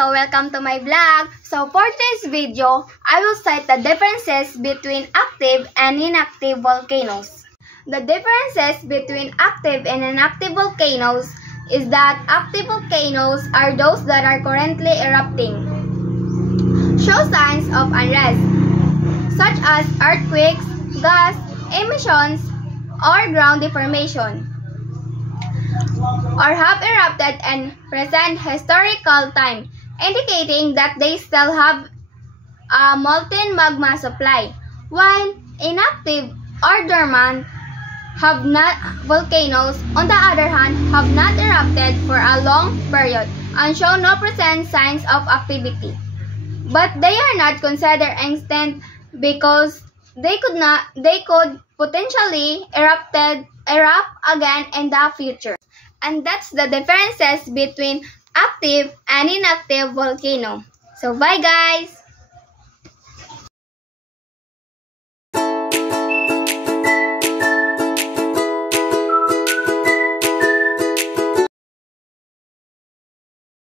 So welcome to my vlog. So for this video, I will cite the differences between active and inactive volcanoes. The differences between active and inactive volcanoes is that active volcanoes are those that are currently erupting, show signs of unrest, such as earthquakes, gas emissions, or ground deformation, or have erupted and present historical time, indicating that they still have a molten magma supply, while inactive or dormant volcanoes, on the other hand, have not erupted for a long period and show no present signs of activity. But they are not considered extinct because they could potentially erupt again in the future. And that's the differences between active and inactive volcano. So bye guys!